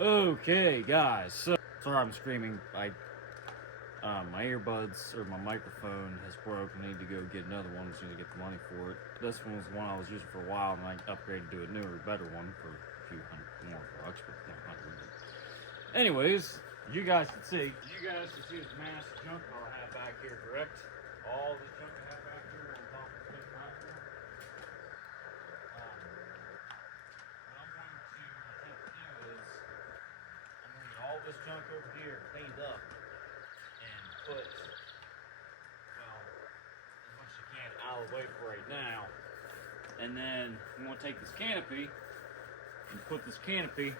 Okay, guys. So sorry, I'm screaming. My earbuds or my microphone has broke. I need to go get another one as soon as I get the money for it. This one was the one I was using for a while, and I upgraded to a newer, better one for a few hundred more bucks, but not hundred. Anyways, you guys can see. You guys can see this massive junk I have back here, correct? All the junk I have back here on top of this platform. What I'm going to attempt to do is I'm going to get all this junk over here cleaned up and put, well, as much as I can out of the way for right now. And then I'm going to take this canopy and put this canopy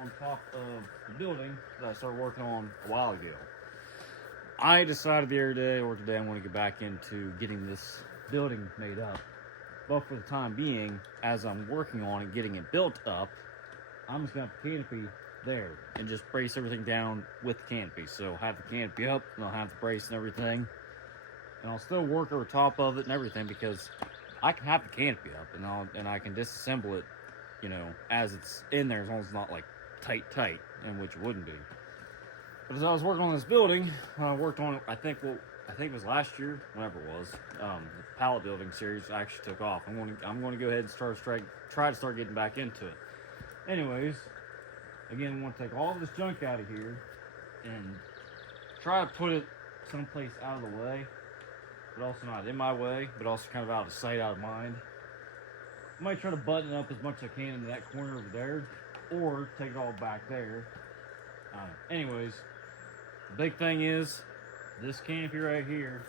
on top of the building that I started working on a while ago. I decided the other day or today I want to get back into getting this building made up. But for the time being, as I'm working on it, getting it built up, I'm just going to have the canopy there and just brace everything down with the canopy. So I'll have the canopy up and I'll have the brace and everything. And I'll still work over top of it and everything because I can have the canopy up and I can disassemble it, you know, as it's in there, as long as it's not like tight, and which it wouldn't be. But as I was working on this building, when I worked on it, I think it was last year, whenever it was, the pallet building series actually took off. I'm going to go ahead and try to start getting back into it. Anyways, again, I want to take all this junk out of here and try to put it someplace out of the way, but also not in my way, but also kind of out of sight, out of mind. I might try to button it up as much as I can into that corner over there, or take it all back there. Anyways, the big thing is this canopy right here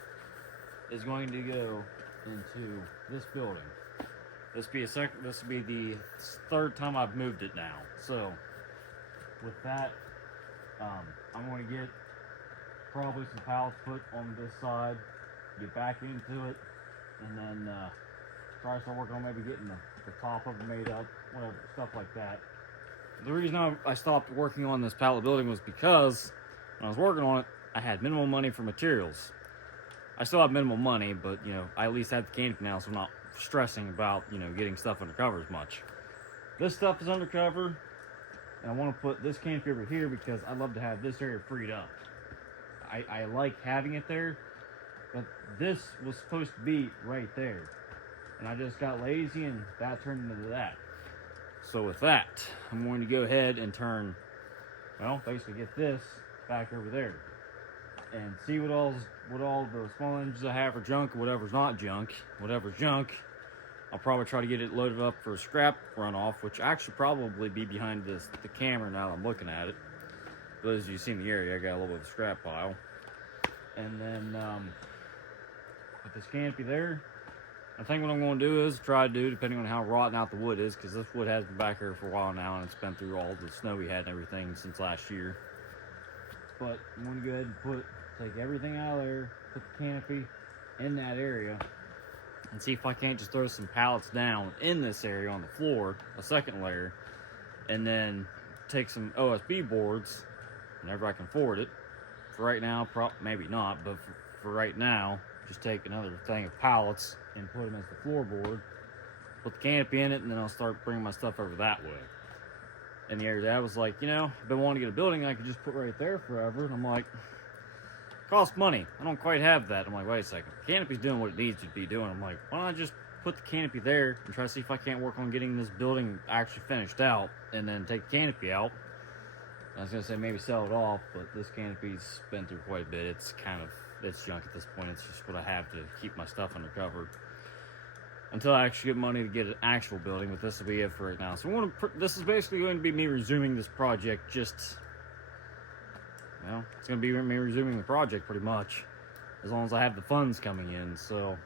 is going to go into this building. This will be the third time I've moved it now. So with that, I'm going to get probably some pallets put on this side, get back into it, and then try to start working on maybe getting the top of it made up, whatever, stuff like that. The reason I stopped working on this pallet building was because when I was working on it, I had minimal money for materials. I still have minimal money, but, you know, I at least have the canopy now, so I'm not stressing about, you know, getting stuff undercover as much. This stuff is undercover, and I want to put this canopy over here because I'd love to have this area freed up. I like having it there, but this was supposed to be right there. And I just got lazy, and that turned into that. So with that, I'm going to go ahead and basically get this back over there. And see what all the small engines I have are junk, or whatever's not junk. Whatever's junk, I'll probably try to get it loaded up for a scrap runoff, which actually probably be behind the camera now that I'm looking at it. But as you see in the area, I got a little bit of a scrap pile. And then put this canopy there. I think what I'm going to do is depending on how rotten out the wood is, because this wood has been back here for a while now, and it's been through all the snow we had and everything since last year. But I'm going to go ahead and take everything out of there, put the canopy in that area, and see if I can't just throw some pallets down in this area on the floor, a second layer, and then take some OSB boards whenever I can afford it. For right now, maybe not, but for right now, just take another thing of pallets and put them as the floorboard, put the canopy in it, and then I'll start bringing my stuff over that way. And the area that I was like, you know, I've been wanting to get a building I could just put right there forever. And I'm like, costs money. I don't quite have that. I'm like, wait a second. The canopy's doing what it needs to be doing. I'm like, why don't I just put the canopy there and try to see if I can't work on getting this building actually finished out, and then take the canopy out. I was going to say maybe sell it off, but this canopy's been through quite a bit. It's junk at this point. It's just what I have to keep my stuff undercover until I actually get money to get an actual building. But this will be it for right now. So this is basically going to be me resuming this project. It's going to be me resuming the project pretty much, as long as I have the funds coming in. So,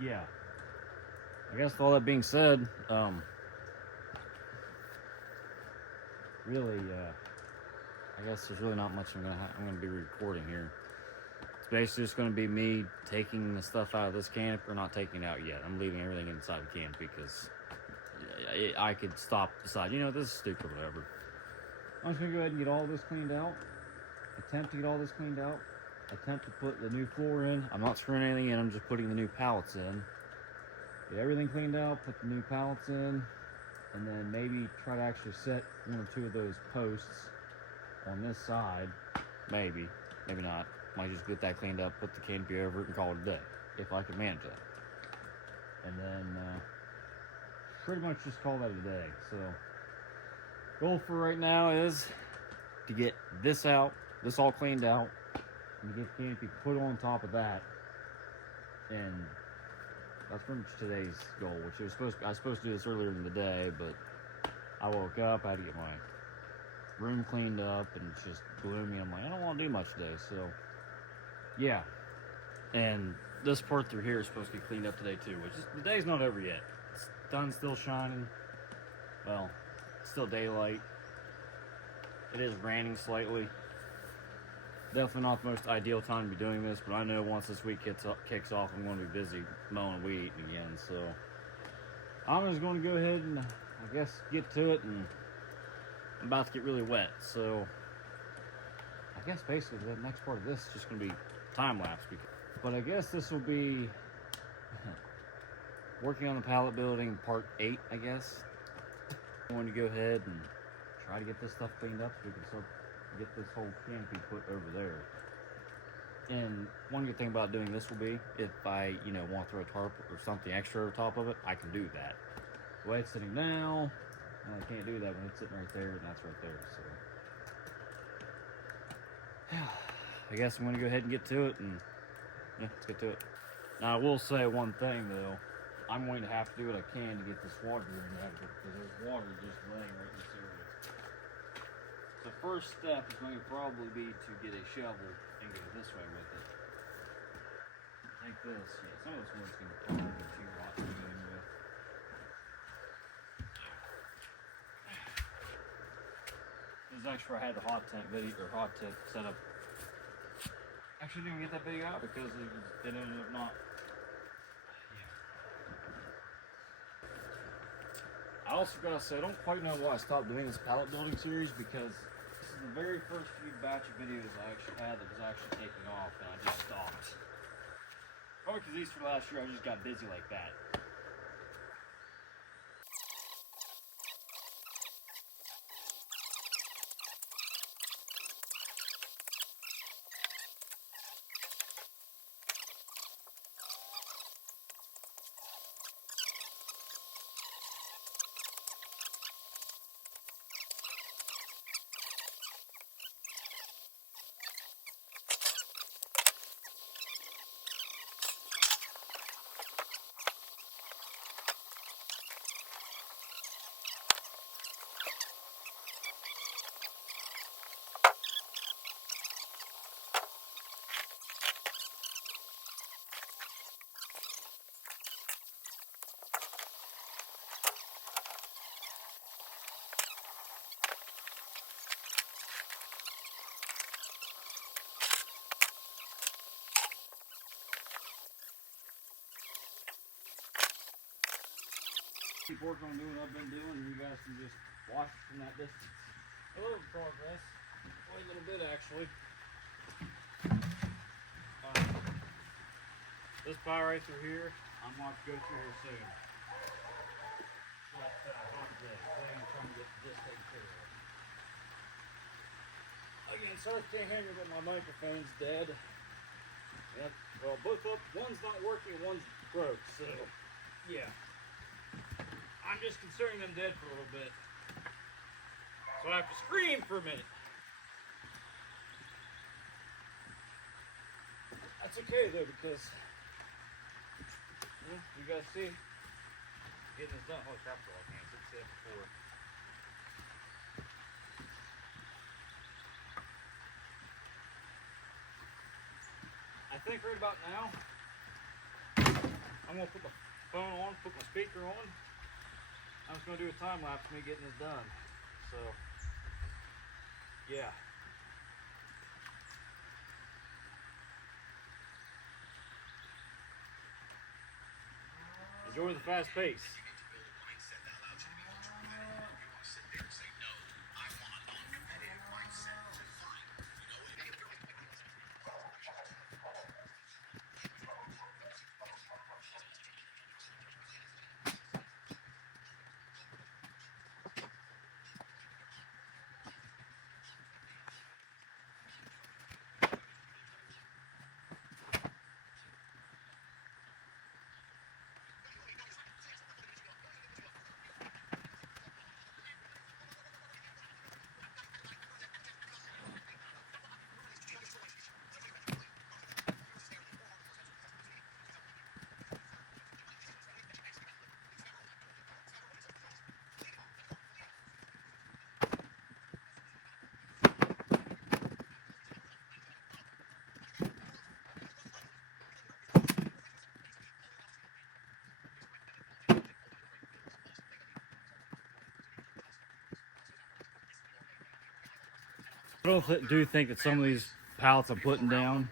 yeah. I guess with all that being said, really, I guess there's really not much I'm gonna be recording here. It's basically just gonna be me taking the stuff out of this canopy, or not taking it out yet. I'm leaving everything inside the canopy because I could stop decide, you know, this is stupid or whatever. I'm just gonna go ahead and get all this cleaned out. Attempt to get all this cleaned out. Attempt to put the new floor in. I'm not screwing anything in, I'm just putting the new pallets in. Get everything cleaned out, put the new pallets in, and then maybe try to actually set one or two of those posts on this side. Maybe not. Might just get that cleaned up, put the canopy over it, and call it a day, if I can manage that. And then pretty much just call that a day. So goal for right now is to get this out, this all cleaned out, and get the canopy put on top of that. And that's pretty much today's goal, which I was supposed to do this earlier in the day, but I woke up, I had to get my room cleaned up, and it's just gloomy. I'm like, I don't want to do much today, so yeah. And this part through here is supposed to get cleaned up today too, which is, the day's not over yet. Sun's still shining. Well, it's still daylight. It is raining slightly. Definitely not the most ideal time to be doing this, but I know once this week kicks off, I'm going to be busy mowing wheat again. So I'm just going to go ahead and, I guess, get to it. And I'm about to get really wet. So I guess basically the next part of this is just going to be time lapse. But I guess this will be working on the pallet building part 8, I guess. I'm going to go ahead and try to get this stuff cleaned up so we can start get this whole canopy put over there. And one good thing about doing this will be, if I, want to throw a tarp or something extra over top of it, I can do that. The way it's sitting now, I can't do that when it's sitting right there, and that's right there, so. I guess I'm going to go ahead and get to it, and yeah, let's get to it. Now, I will say one thing, though. I'm going to have to do what I can to get this water in there, because there's water just laying right in this area. The first step is going to probably be to get a shovel and go this way with it. Like this. Yeah, some of this wood's going to probably be too hot to go in with. This is actually where I had the hot tent set up. Actually didn't get that big out because it ended up not. I also gotta say, I don't quite know why I stopped doing this pallet building series, because this is the very first few batch of videos I actually had that was actually taking off, and I just stopped. Probably because Easter last year I just got busy like that. Keep working on doing what I've been doing, and you guys can just watch it from that distance. A little progress, quite a little bit actually. This pile right through here, I'm going to go through here soon. But I'm trying to get this taken care of. Again, sorry I can't hear you, but my microphone's dead. Yep. Well, both up, one's not working, one's broke, so yeah. I'm just considering them dead for a little bit. So I have to scream for a minute. That's okay though, because you guys see, getting this done. Holy crap, I can't see it before. I think right about now, I'm gonna put my phone on, put my speaker on. I'm just going to do a time lapse of me getting this done. So, yeah. Enjoy the fast pace. do think that some of these pallets I'm putting down,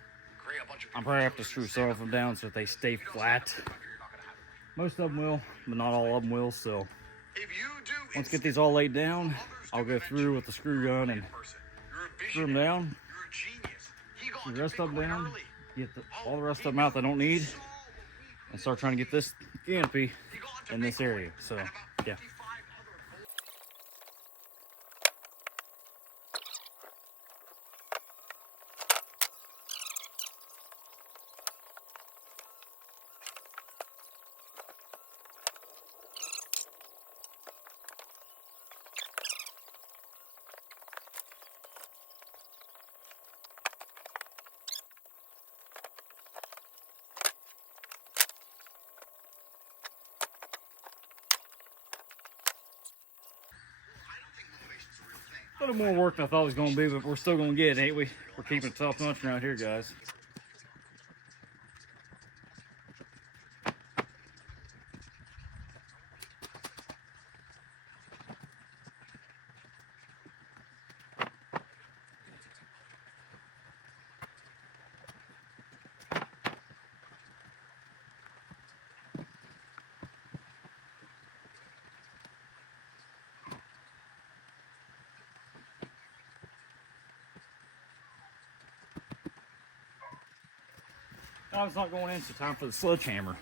I'm probably have to screw some of them down so that they stay flat. Most of them will, but not all of them will. So once I get these all laid down, I'll go through with the screw gun and screw them down, screw the rest of them down, get all the rest of them out that I don't need, and start trying to get this canopy in this area. So yeah. A little more work than I thought it was going to be, but we're still going to get it, ain't we? We're keeping it top notch around here, guys. Time's not going in, so time for the sledgehammer.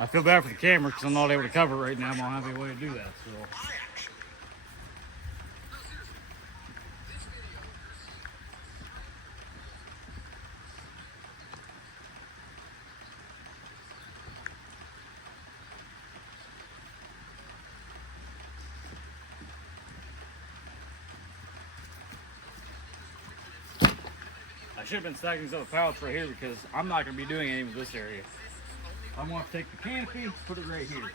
I feel bad for the camera because I'm not able to cover it right now. I don't have any way to do that. So. I should have been stacking these other pallets right here because I'm not going to be doing anything with this area. I'm going to take the canopy, put it right here.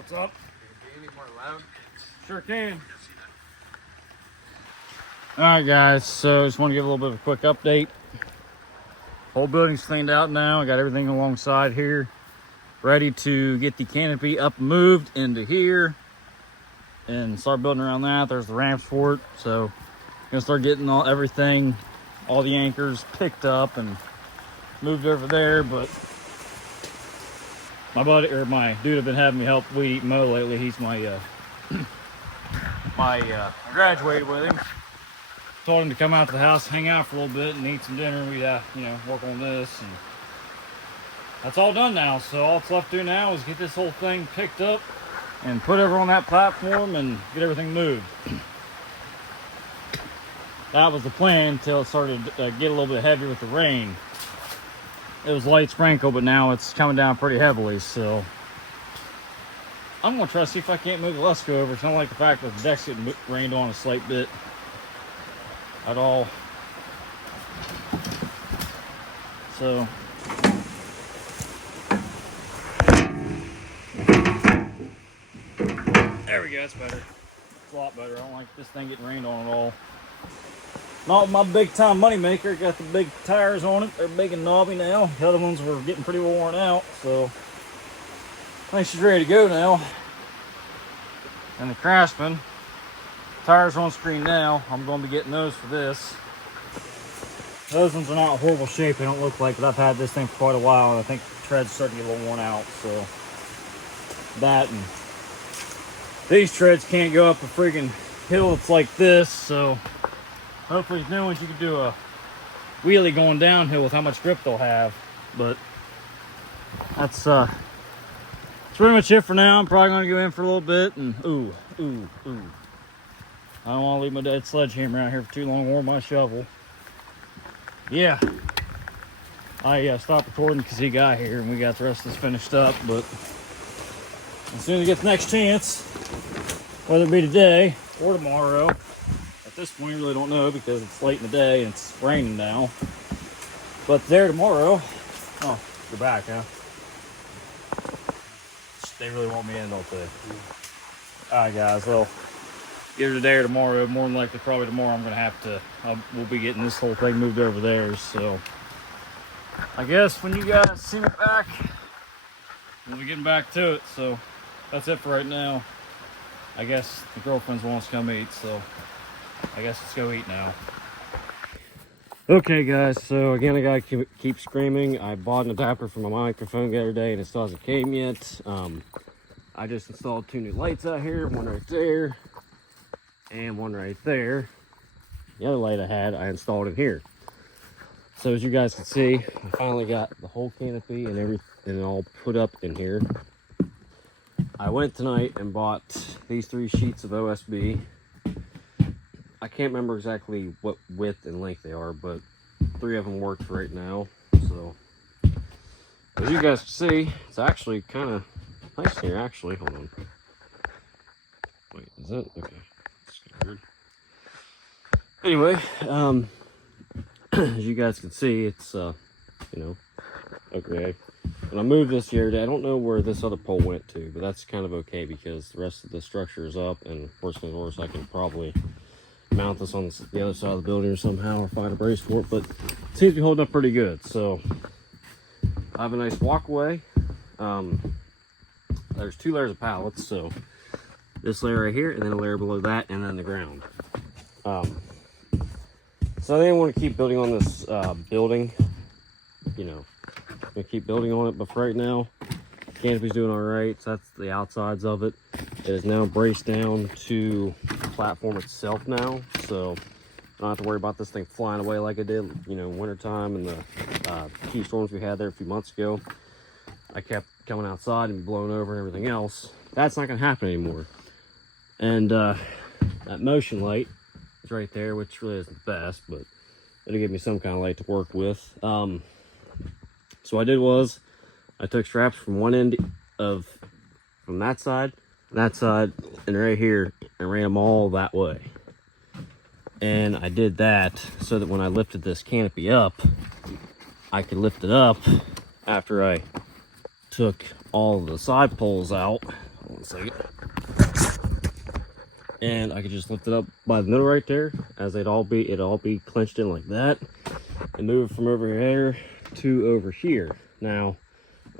What's up? Can you be any more loud? Sure can. Alright guys, so just want to give a little bit of a quick update. Whole building's cleaned out now. I got everything alongside here. Ready to get the canopy up moved into here. And start building around that. There's the ramps for it. So gonna start getting everything, all the anchors picked up and moved over there. But my buddy, or my dude, have been having me help weed eat mow lately. He's my I graduated with him. Told him to come out to the house, hang out for a little bit, and eat some dinner. We'd you know, work on this, and that's all done now. So all that's left to do now is get this whole thing picked up and put over on that platform and get everything moved. That was the plan until it started to get a little bit heavier with the rain. It was light sprinkle, but now it's coming down pretty heavily. So I'm gonna try to see if I can't move the Lesco over. It's not like the fact that the deck's getting rained on a slight bit at all. So there we go, it's better. It's a lot better. I don't like this thing getting rained on at all. Not my big time money maker. Got the big tires on it. They're big and knobby now. The other ones were getting pretty worn out, so I think she's ready to go now. And the Craftsman tires are on screen now. I'm going to be getting those for this. Those ones are not in horrible shape. They don't look like, but I've had this thing for quite a while, and I think the treads starting to get a little worn out. So that, and these treads can't go up a freaking hill that's like this. So hopefully these new ones you can do a wheelie going downhill with how much grip they'll have. But that's pretty much it for now. I'm probably going to go in for a little bit, and ooh. I don't want to leave my dead sledgehammer out here for too long or my shovel. Yeah, I stopped recording because he got here and we got the rest of this finished up. But as soon as he gets the next chance, whether it be today or tomorrow, at this point, I really don't know because it's late in the day and it's raining now. But there tomorrow. Oh, you're back, huh? They really want me in, don't they? Alright guys, well, either today or tomorrow, more than likely probably tomorrow, I'm gonna have to, we'll be getting this whole thing moved over there. So I guess when you guys see me back, we'll be getting back to it. So that's it for right now. I guess the girlfriend's wants to come eat, so I guess let's go eat now. Okay guys, so again, I gotta keep screaming. I bought an adapter for my microphone the other day and it still hasn't came yet. I just installed 2 new lights out here, one right there and one right there. The other light I installed in here. So as you guys can see, I finally got the whole canopy and everything all put up in here. I went tonight and bought these 3 sheets of OSB. I can't remember exactly what width and length they are, but 3 of them work for right now. So as you guys can see, it's actually kind of nice here. Actually, hold on. Wait, is it? Okay, that's weird. Anyway, as you guys can see, it's you know, okay. When I moved this the other day, I don't know where this other pole went to, but that's kind of okay because the rest of the structure is up, and worst comes to worst, I can probably mount this on the other side of the building or somehow, or find a brace for it. But it seems to be holding up pretty good. So I have a nice walkway. There's 2 layers of pallets, so this layer right here, and then a layer below that, and then the ground. So I didn't want to keep building on this building. You know, I'm gonna keep building on it, but for right now, the canopy's doing all right. So that's the outsides of it. It is now braced down to the platform itself now, so I don't have to worry about this thing flying away like it did, you know, wintertime and the key storms we had there a few months ago. I kept coming outside and blowing over and everything else. That's not gonna happen anymore. And that motion light is right there, which really isn't the best, but it'll give me some kind of light to work with. So what I did was I took straps from one end from that side, and right here, and ran them all that way. And I did that so that when I lifted this canopy up, I could lift it up after I took all the side poles out. a second. And I could just lift it up by the middle right there, as it'd all be clenched in like that, and move it from over here to over here. Now,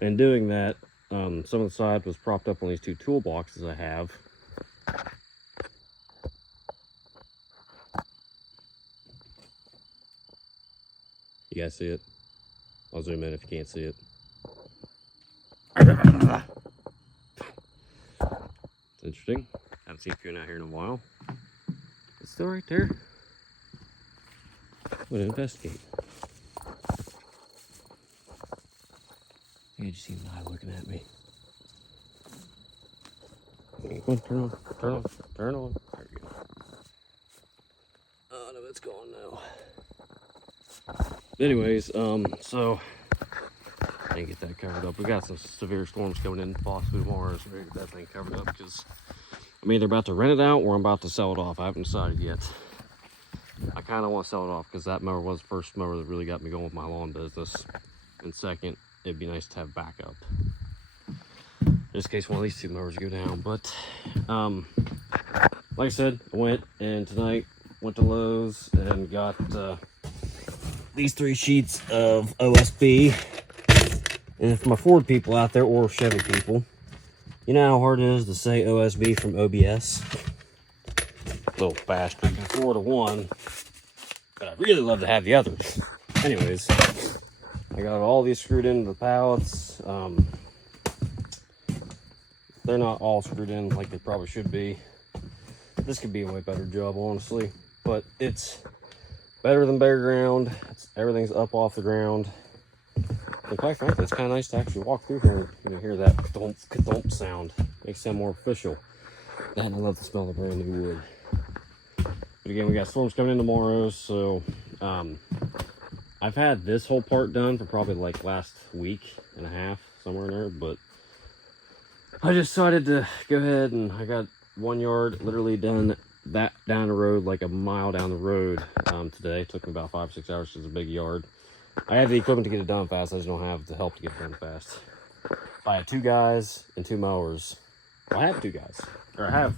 in doing that, some of the side was propped up on these two toolboxes I have. You guys see it? I'll zoom in if you can't see it. It's interesting. Haven't seen Coon out here in a while. It's still right there. I'm gonna investigate. You just see an eye looking at me. Come on, turn on, turn on, turn on. There we go. Oh no, it's gone now. Anyways, so I didn't get that covered up. We got some severe storms coming in possibly tomorrow, so we're gonna get that thing covered up because I'm either about to rent it out or I'm about to sell it off. I haven't decided yet. I kind of want to sell it off because that mower was the first mower that really got me going with my lawn business. And second, it'd be nice to have backup, just in case one of these two mowers go down. But like I said, I went and tonight went to Lowe's and got these 3 sheets of OSB. And for my Ford people out there, or Chevy people, you know how hard it is to say OSB from OBS? Little bastard. I can afford one, but I really love to have the others. Anyways, I got all these screwed into the pallets. They're not all screwed in like they probably should be. This could be a way better job, honestly, but it's better than bare ground. Everything's up off the ground. And quite frankly, it's kind of nice to actually walk through here and, you know, hear that ka-thump sound. Makes it sound more official. And I love the smell of brand new wood. But again, we got storms coming in tomorrow, so I've had this whole part done for probably like last week and a half, somewhere in there, but I decided to go ahead and I got 1 yard literally done that down the road, like a mile down the road today. It took me about 5 or 6 hours because it's a big yard. I have the equipment to get it done fast. I just don't have the help to get it done fast. If I had 2 guys and 2 mowers, well, I have 2 guys. Or I have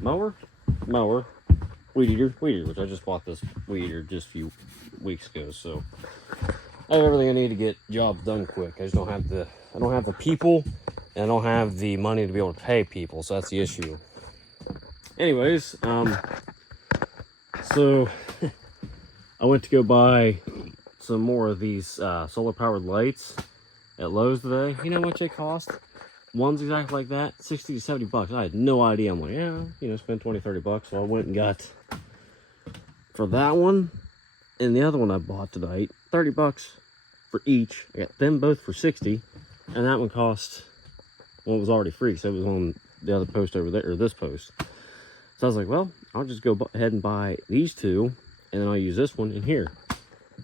mower, weed eater, which I just bought this weed eater just a few weeks ago. So I have everything I need to get jobs done quick. I just don't have the people, and I don't have the money to be able to pay people. So that's the issue. Anyways, so I went to go buy some more of these solar powered lights at Lowe's today. You know how much they cost? One's exactly like that, 60 to 70 bucks. I had no idea. I'm like, yeah, you know, spend 20, 30 bucks. So I went and got, for that one and the other one I bought tonight, 30 bucks for each. I got them both for 60, and that one cost, well, it was already free, so it was on the other post over there, or this post. So I was like, well, I'll just go ahead and buy these 2, and then I'll use this one in here.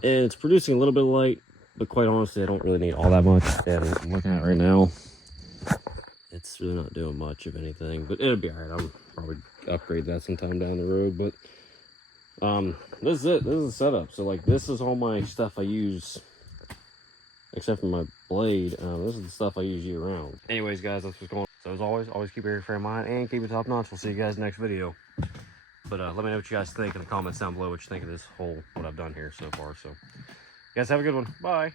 And it's producing a little bit of light, but quite honestly, I don't really need all that much. And I'm looking at it right now. It's really not doing much of anything, but it'll be all right. I'll probably upgrade that sometime down the road. But this is it. This is the setup. So like, this is all my stuff I use, except for my blade. This is the stuff I use year round. Anyways, guys, that's what's going on. So as always keep your frame in mind and keep it top notch. We'll see you guys next video. But let me know what you guys think in the comments down below. What you think of this whole, what I've done here so far. So, you guys have a good one. Bye.